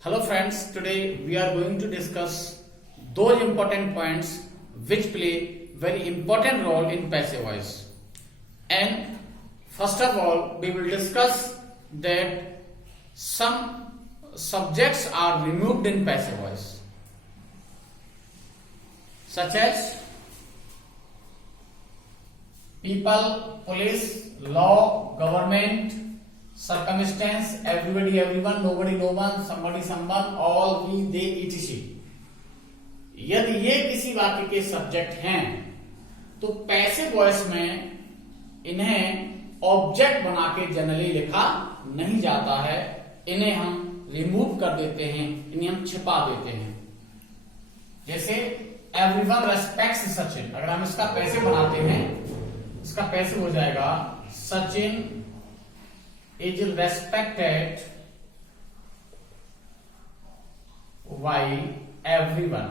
Hello friends, today we are going to discuss those important points which play very important role in passive voice. And first of all, we will discuss that some subjects are removed in passive voice, such as people, police, law, government, circumstance, everybody, everyone, nobody, no one, somebody, someone, all, we, they, etc. यदि ये किसी वाक्य के subject हैं तो passive voice में इन्हें object बना के जनरली लिखा नहीं जाता है, इन्हें हम रिमूव कर देते हैं, इन्हें हम छिपा देते हैं। जैसे एवरीवन रेस्पेक्ट्स सचिन, अगर हम इसका पैसिव बनाते हैं, इसका पैसिव हो जाएगा Sachin is respected by everyone।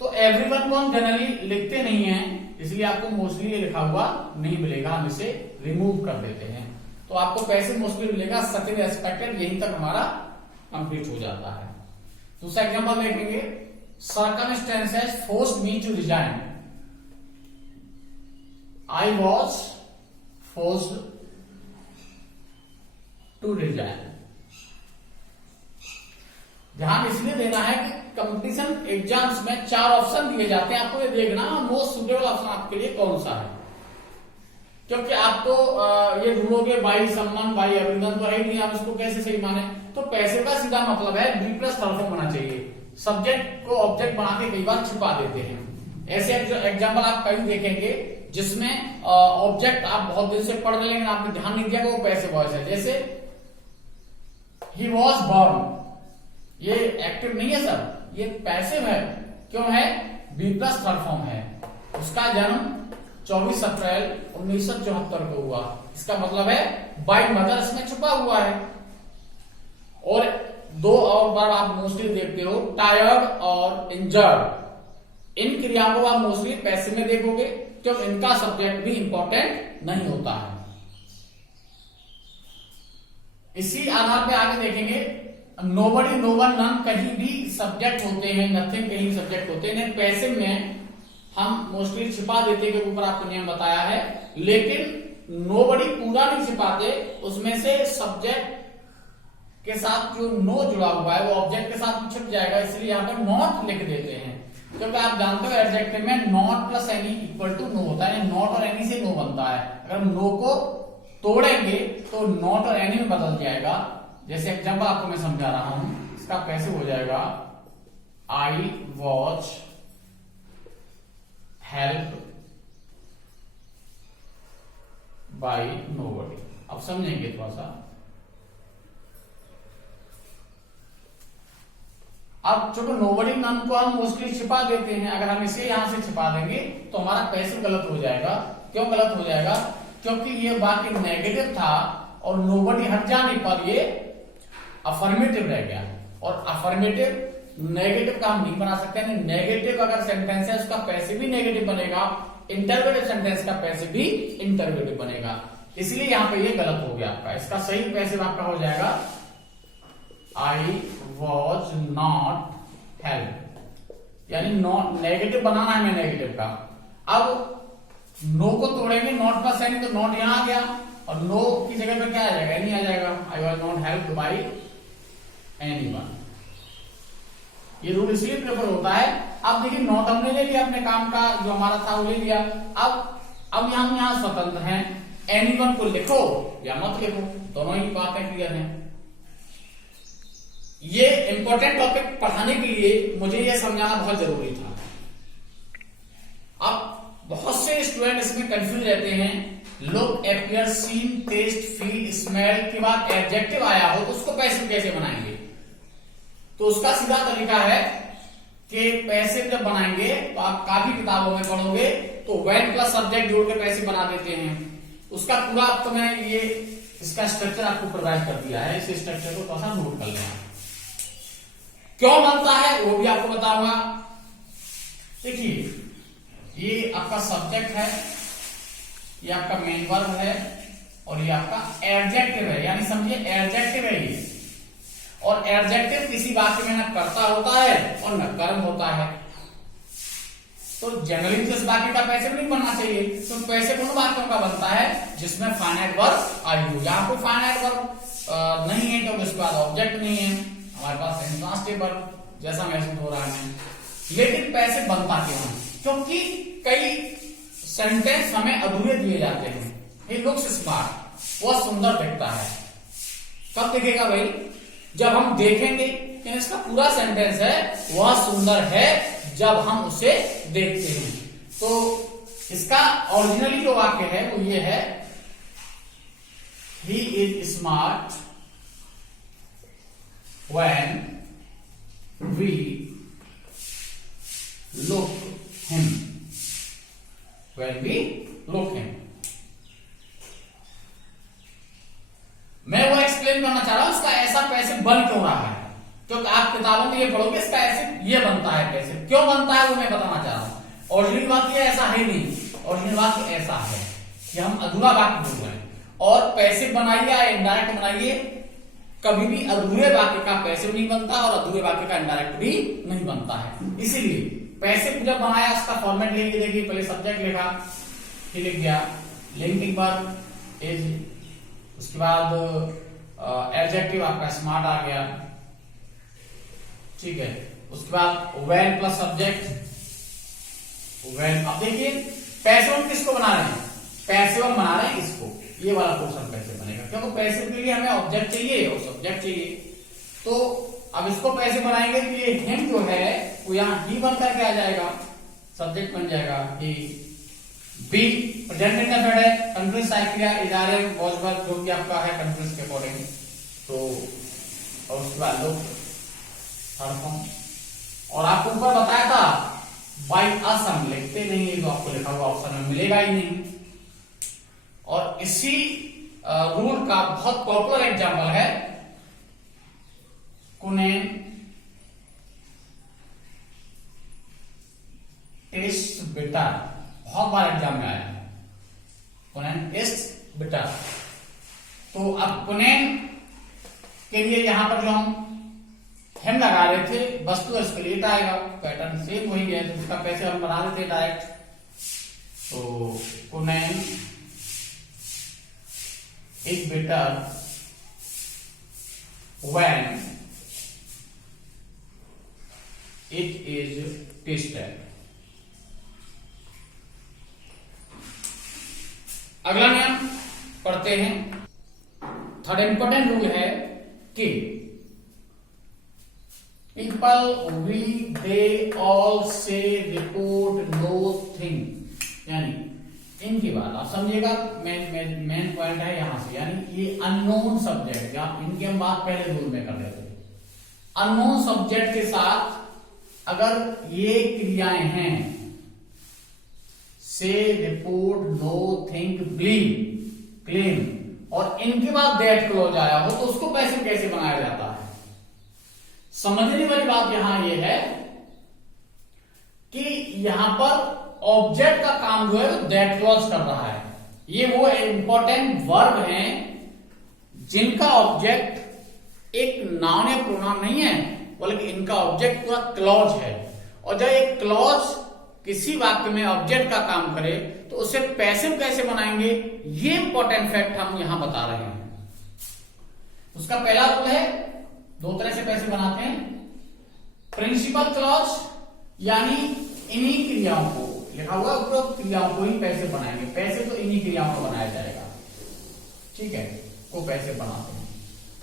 तो एवरीवन को हम जनरली लिखते नहीं है, इसलिए आपको मोस्टली ये लिखा हुआ नहीं मिलेगा, हम इसे रिमूव कर देते हैं। तो आपको पैसे मोस्टली मिलेगा सचिन रेस्पेक्टेड, यहीं तक हमारा कंप्लीट हो जाता है। दूसरा एग्जांपल देखेंगे, circumstances forced me to resign, I was forced to resign। ध्यान इसलिए देना है कि कंपटीशन एग्जाम्स में 4 ऑप्शन दिए जाते हैं, आपको ये देखना मोस्ट सुटेबल ऑप्शन आपके लिए कौन सा है, क्योंकि आप तो ये ढूंढोगे बाई सम्मान बाई एवरीवन तो है नहीं, आप इसको कैसे सही माने। तो पैसे का सीधा मतलब है बी प्लस थर्ड फॉर्म होना चाहिए, सब्जेक्ट को ऑब्जेक्ट बना के कई बार छिपा देते हैं। ऐसे एग्जाम्पल आप कहीं देखेंगे जिसमें ऑब्जेक्ट आप बहुत दिन से पढ़ रहे हैं लेकिन आपने ध्यान नहीं दिया कि वो पैसिव वॉइस है। जैसे ही वॉज बॉर्न, ये एक्टिव नहीं है सर, ये पैसिव है। क्यों है? बी प्लस थर्ड फॉर्म है। उसका जन्म 24 अप्रैल 1974 को हुआ, इसका मतलब है बाय मदर इसमें छुपा हुआ है। और 2 और बार आप मोस्टली देखते हो, टायर्ड और इंजर्ड, इन क्रियाओं को आप मोस्टली पैसिव में देखोगे क्योंकि इनका सब्जेक्ट भी इंपॉर्टेंट नहीं होता है। इसी आधार पे आगे देखेंगे, नोबडी, नो वन, नन कहीं भी सब्जेक्ट होते हैं, नथिंग कहीं सब्जेक्ट होते हैं। इन्हें पैसिव में हम मोस्टली छिपा देते हैं, ऊपर आपको नियम बताया है। लेकिन नोबडी पूरा नहीं छिपाते, उसमें से सब्जेक्ट के साथ जो नो जुड़ा हुआ है वो ऑब्जेक्ट के साथ छिप जाएगा, इसलिए यहां पर नॉट लिख देते हैं। क्योंकि आप जानते हो एडजेक्टिव में not plus any equal to no होता है, नॉट और एनी से नो बनता है। अगर हम नो को तोड़ेंगे तो नॉट और एनी में बदल जाएगा। जैसे एग्जांपल आपको मैं समझा रहा हूं, इसका पैसिव हो जाएगा I watch help by nobody. अब समझेंगे थोड़ा सा। अब चूंकि नोबडी नन को हम मोस्टली छिपा देते हैं, अगर हम इसे यहां से छिपा देंगे तो हमारा पैसिव गलत हो जाएगा। क्यों गलत हो जाएगा? क्योंकि ये वाक्य नेगेटिव था और नोबडी हट जाने पर ये अफर्मेटिव रह गया, और अफर्मेटिव नेगेटिव का हम नहीं बना सकते। नेगेटिव अगर सेंटेंस है उसका पैसिव भी नेगेटिव बनेगा, इंटरवेटिव सेंटेंस का पैसिव भी इंटरवेटिव बनेगा, इसलिए यहां पे ये गलत हो गया आपका। इसका सही पैसिव आपका हो जाएगा आई वॉज नॉट हेल्प, यानी नॉट नेगेटिव बनाना है हमें नेगेटिव का। अब नो को तोड़ेंगे, नॉट प्लस एनी, तो नॉट यहां आ गया और नो की जगह पे क्या आ जाएगा? एनी आ जाएगा। I was not helped bye anyone. ये रूल इसलिए प्रेफर होता है। अब देखिए नॉट हमने ले लिया, अपने काम का जो हमारा था वो ले लिया। अब हम यहां स्वतंत्र हैं, एनीवन को लिखो या मत लिखो, दोनों ही बातें क्लियर हैं। ये इंपॉर्टेंट टॉपिक पढ़ाने के लिए मुझे यह समझाना बहुत जरूरी था। अब बहुत से स्टूडेंट इसमें कंफ्यूज रहते हैं, look, appear, seen, taste, feel, smell के बाद एडजेक्टिव आया हो तो उसको पैसिव कैसे बनाएंगे? तो उसका सीधा तरीका है कि पैसिव जब बनाएंगे तो आप काफी किताबों में पढ़ोगे तो व्हेन प्लस सब्जेक्ट जोड़ के पैसिव बना देते हैं। उसका पूरा अब तो मैं ये इसका स्ट्रक्चर आपको प्रोवाइड कर दिया है, इस स्ट्रक्चर को थोड़ा सा नोट कर लेना। क्यों बनता है वो भी आपको बताऊंगा। देखिए ये आपका सब्जेक्ट है, ये आपका मेन वर्ब है और ये आपका एडजेक्टिव है, यानी समझिए एडजेक्टिव है ये। और एडजेक्टिव किसी वाक्य में न कर्ता होता है और न कर्म होता है। तो जनरली इस वाक्य का पैसिव नहीं बनना चाहिए। तो पैसिव उन वाक्यों का बनता है जिसमें फाइनाइट वर्ब आई हो। यहाँ कोई फाइनाइट वर्ब नहीं है तो उसके बाद ऑब्जेक्ट नहीं है, हमारे पास इंट्रांसिटिव वर्ब जैसा महसूस हो रहा है। लेकिन पैसिव बनता क्यों है? क्योंकि कई सेंटेंस हमें अधूरे दिए जाते हैं। ही लुक्स स्मार्ट, वह सुंदर दिखता है। कब दिखेगा भाई? जब हम देखेंगे कि इसका पूरा सेंटेंस है वह सुंदर है जब हम उसे देखते हैं। तो इसका ओरिजिनली जो वाक्य है वो ये है, he is smart when we look him, when we look him. मैं वो एक्सप्लेन करना चाह रहा हूं इसका ऐसा पैसिव बन क्यों रहा है। क्योंकि आप किताबों में ये पढ़ोगे इसका ऐसे ये बनता है, पैसिव क्यों बनता है वो मैं बताना चाह रहा हूं। ओरिजिनल वाक्य ऐसा है नहीं, ओरिजिनल वाक्य ऐसा है कि हम अधूरा वाक्य बोल रहे हैं। और पैसिव बनाइए या इनडायरेक्ट बनाइए, कभी भी अधूरे वाक्य का पैसिव नहीं बनता और अधूरे वाक्य का इनडायरेक्ट भी नहीं बनता है। इसीलिए पैसिव जब बनाया इसका फॉर्मेट लेके देखिए, पहले सब्जेक्ट लिखा, फिर लिख दिया लिंकिंग वर्ब इज, उसके बाद एडजेक्टिव आपका स्मार्ट आ गया, ठीक है। उसके बाद व्हेन प्लस सब्जेक्ट, व्हेन। अब देखिए पैसिव हम किसको बना रहे हैं? पैसिव हम बना रहे हैं इसको, ये वाला पोर्शन पैसिव बनेगा, क्योंकि पैसिव के लिए हमें ऑब्जेक्ट चाहिए और सब्जेक्ट चाहिए। तो अब इसको पैसिव बनाएंगे तो ये हिम जो है वो यहाँ ही बन करके आ जाएगा, सब्जेक्ट बन जाएगा ही। बी प्रेजेंट इंडेफिनिट है, कंटीन्यूअस साइक्लिया इजारे वॉज वर्ब जो कि आपका है कंटीन्यूअस के अकॉर्डिंग। तो और उसके बाद लो थर्ड फॉर्म। और आपको ऊपर बताया था बाय अस हम लिखते नहीं है, तो आपको लिखा हुआ ऑप्शन में मिलेगा ही नहीं। और इसी रूल का बहुत पॉपुलर एग्जांपल है कुनेन टेस्ट बेटर, बहुत बार एग्जाम में आया है कुनेन टेस्ट बेटर। तो अब कुनेन के लिए यहां पर जो हम लगा रहे थे वस्तु इसके लिए आएगा, पैटर्न सेम वही है, तो इसका पैसे हम बना देते डायरेक्ट। तो quinine is better when it is tested. अगला नियम पढ़ते हैं। थर्ड इंपॉर्टेंट रूल है कि people we they all say report nothing, यानी इनकी बात आप समझिएगा, मेन पॉइंट है यहां से, यानी ये अननोन सब्जेक्ट, या इनकी हम बात पहले रूल में कर रहे थे। अननोन सब्जेक्ट के साथ अगर ये क्रियाएं हैं, से रिपोर्ट नो थिंक ब्लीम क्लेम, और इनके बाद दैट क्लॉज आया हो तो उसको पैसिव कैसे बनाया जाता है? समझने वाली बात यहां ये है कि यहां पर ऑब्जेक्ट का काम जो है वो दैट क्लॉज कर रहा है। ये वो इंपॉर्टेंट वर्ब हैं जिनका ऑब्जेक्ट एक नाउन या प्रोनाउन नहीं है, बल्कि इनका ऑब्जेक्ट पूरा क्लॉज है। और जब एक क्लॉज किसी वाक्य में ऑब्जेक्ट का काम करे तो उसे पैसिव कैसे बनाएंगे, ये इंपॉर्टेंट फैक्ट हम यहां बता रहे हैं। उसका पहला रूल है, दो तरह से पैसिव बनाते हैं। प्रिंसिपल क्लॉज, यानी इन्हीं क्रियाओं को लिखा हुआ उपरोक्त क्रियाओं को ही पैसिव बनाएंगे। पैसिव तो इन्हीं क्रियाओं को बनाया जाएगा, ठीक है, वो पैसिव बनाते हैं।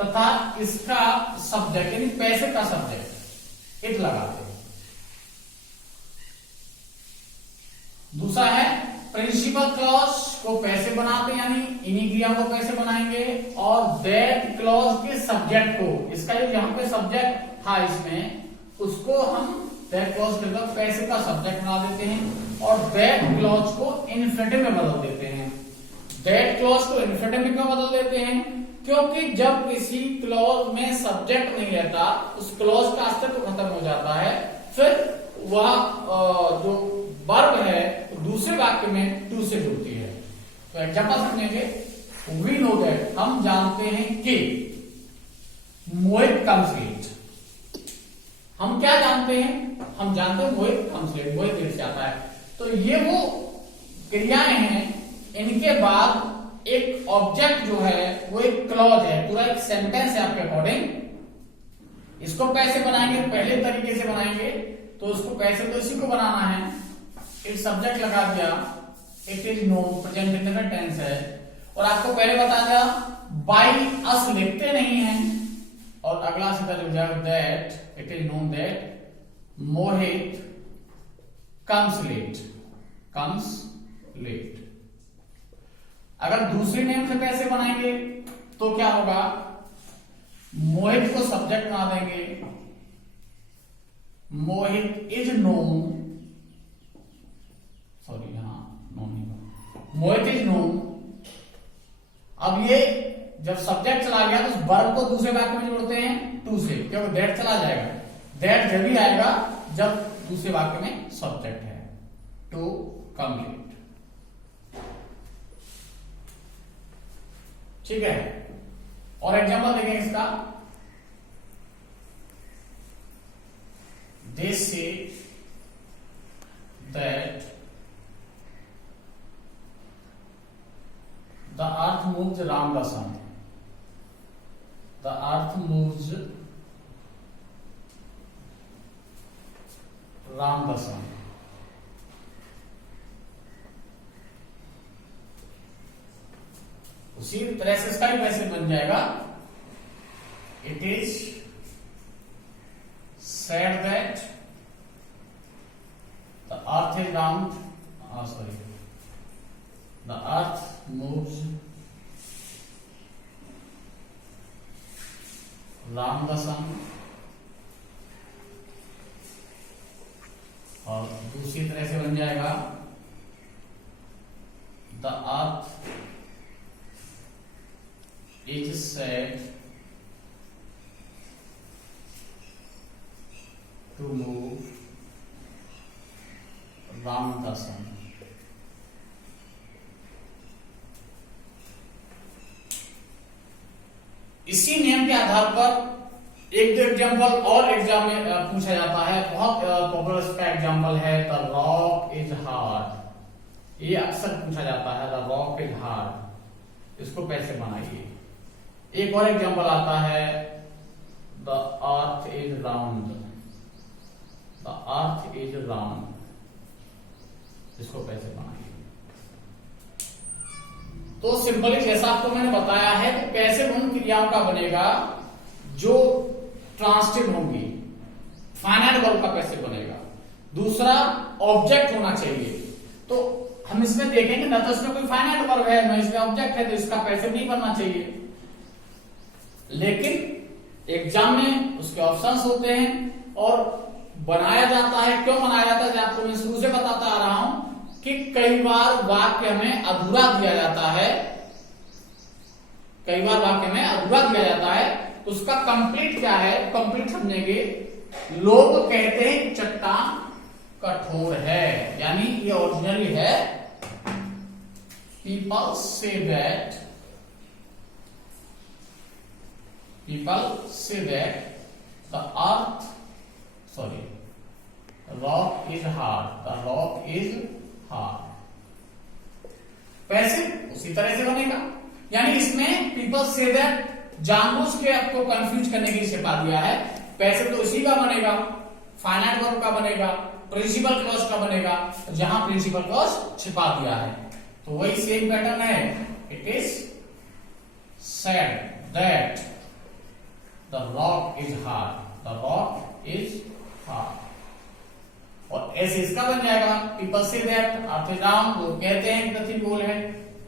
तथा इसका सब्जेक्ट यानी पैसिव का सब्जेक्ट इट लगाते हैं। दूसरा है प्रिंसिपल क्लॉज को पैसे बनाते हैं, यानी इन्हीं क्रिया को पैसे बनाएंगे। और दैट क्लॉज के सब्जेक्ट को, इसका जो यहाँ पे सब्जेक्ट था इसमें, उसको हम दैट क्लॉज के बाद पैसे का सब्जेक्ट बना देते हैं और दैट क्लॉज को इन्फिनिटिव में बदल देते हैं। दैट क्लॉज को इन्फिनिटिव में क्यों बदल देते हैं? क्योंकि जब किसी क्लॉज में सब्जेक्ट नहीं रहता, उस क्लॉज का अस्तित्व खत्म हो जाता है, फिर वह जो वर्ब है दूसरे वाक्य में टू से जुड़ती है। तो एग्जांपल समझेंगे, वी नो दैट, हम जानते हैं कि मोहित कम्स लेट। हम क्या जानते हैं? हम जानते हैं मोहित कम्स लेट, मोहित देर से आता है। तो ये वो क्रियाएं हैं, इनके बाद एक ऑब्जेक्ट जो है वो एक क्लॉज है, पूरा एक सेंटेंस है आपके अकॉर्डिंग। इसको कैसे बनाएंगे? पहले तरीके से बनाएंगे। तो उसको कैसे, तो इसी को बनाना है। एक सब्जेक्ट लगा दिया, it is known, present indefinite tense है, और आपको पहले बता दिया बाई अस लिखते नहीं है, और अगला सीधा जुड़ जाएगा that it is known that Mohit comes late, comes late. अगर दूसरी नेम से कैसे बनाएंगे तो क्या होगा? मोहित को सब्जेक्ट बना देंगे, मोहित इज नोन, सॉरी यहां नोन नहीं, मोहित इज नोन। अब ये जब सब्जेक्ट चला गया तो उस वर्ब को दूसरे वाक्य में जोड़ते हैं टू से, क्योंकि दैट चला जाएगा। दैट जब भी आएगा जब दूसरे वाक्य में सब्जेक्ट है, टू कंप्लीट। ठीक है, और एग्जांपल देखें इसका। They say that the earth moves around the sun, the earth moves around the sun। उसी तरह से इसका भी वैसे बन जाएगा, it is said that the earth is round, the earth moves around the sun। और दूसरी तरह से बन जाएगा the earth is said to move around the sun। इसी नियम के आधार पर एक दो एग्जाम्पल और एग्जाम में पूछा जाता है। बहुत पॉपुलर इसका एग्जाम्पल है द रॉक इज हार्ड। ये अक्सर पूछा जाता है द रॉक इज हार्ड, इसको कैसे बनाइए। एक और एग्जाम्पल आता है the earth is round, the earth is round, इसको कैसे बनाइए। तो सिंपली जैसा आपको मैंने बताया है कि कैसे उन क्रियाओं का बनेगा जो ट्रांसिटिव होंगी। फाइनाइट वर्ब का कैसे बनेगा। दूसरा ऑब्जेक्ट होना चाहिए। तो हम इसमें देखेंगे ना तो इसमें कोई फाइनाइट वर्ब है ना इसमें ऑब्जेक्ट है, तो इसका पैसिव नहीं बनना चाहिए। लेकिन एग्जाम में उसके ऑप्शंस होते हैं और बनाया जाता है। क्यों बनाया जाता है, आपको मैं शुरू से बताता आ रहा हूं कि कई बार वाक्य में अधूरा दिया जाता है, कई बार वाक्य में अधूरा दिया जाता है। उसका कंप्लीट क्या है, कंप्लीट समझेंगे। लोग कहते हैं चट्टान कठोर है, यानी ये ओरिजिनली है people say that, people say that the earth, sorry, rock is hard, the rock is hard. Passive उसी तरह से बनेगा, यानी इसमें पीपल से दैट जानबूझ के आपको कंफ्यूज करने के लिए छिपा दिया है। पैसिव तो इसी का बनेगा, फाइनाइट वर्ब का बनेगा, प्रिंसिपल क्लॉज का बनेगा, जहां प्रिंसिपल क्लॉज छिपा दिया है। तो वही सेम पैटर्न है। It is said that the rock is hard, the rock is hard. और ऐसे इसका बन जाएगा people say that earth is round, वो कहते हैं पृथ्वी गोल है,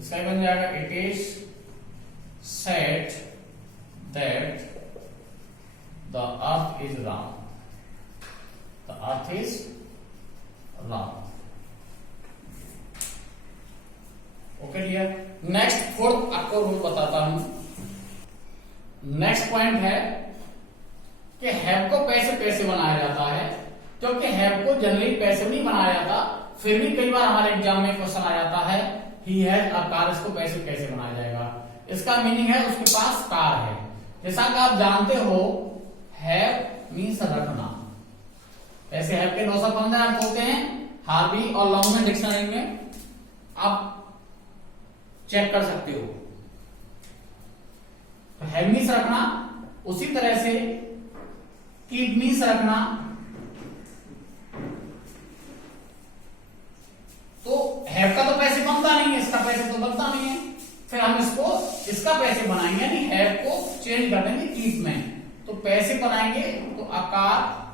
इसका बन जाएगा it is said that the earth is round, the earth is round. Okay dear, next fourth आपको रूल बताता हूं। नेक्स्ट पॉइंट है कि हैव को कैसे बनाया जाता है, क्योंकि हैव को जनरली पैसिव नहीं बनाया जाता, फिर भी कई बार हमारे एग्जाम में क्वेश्चन आ जाता है ही हैज अ कार, इसको पैसिव कैसे बनाया जाएगा। इसका मीनिंग है उसके पास कार है। जैसा कि आप जानते हो हैव मीन्स रखना। ऐसे हैव के 915 अर्थ होते हैं हार्वी और लॉन्गमैन डिक्शनरी में, आप चेक कर सकते हो। तो हैव मीन्स रखना, उसी तरह से कीप मीन्स रखना। तो हैव का तो पैसे बनता नहीं है, इसका पैसे तो बनता नहीं है, फिर हम इसका पैसे बनाएंगे, यानी हैव को चेंज कर देंगे कीप में, तो पैसे बनाएंगे। तो आकार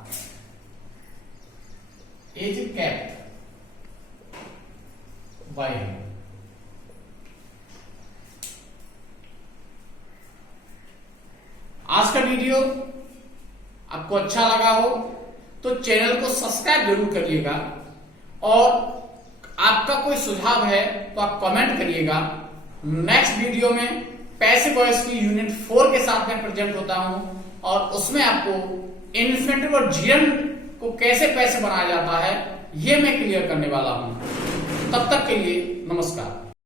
इज केप्ट बाय। आज का वीडियो आपको अच्छा लगा हो तो चैनल को सब्सक्राइब जरूर करिएगा, और आपका कोई सुझाव है तो आप कमेंट करिएगा। नेक्स्ट वीडियो में पैसिव वॉइस की यूनिट 4 के साथ में प्रेजेंट होता हूं, और उसमें आपको इन्फिनेटिव और जिरंड को कैसे पैसे बनाया जाता है ये मैं क्लियर करने वाला हूं। तब तक के लिए नमस्कार।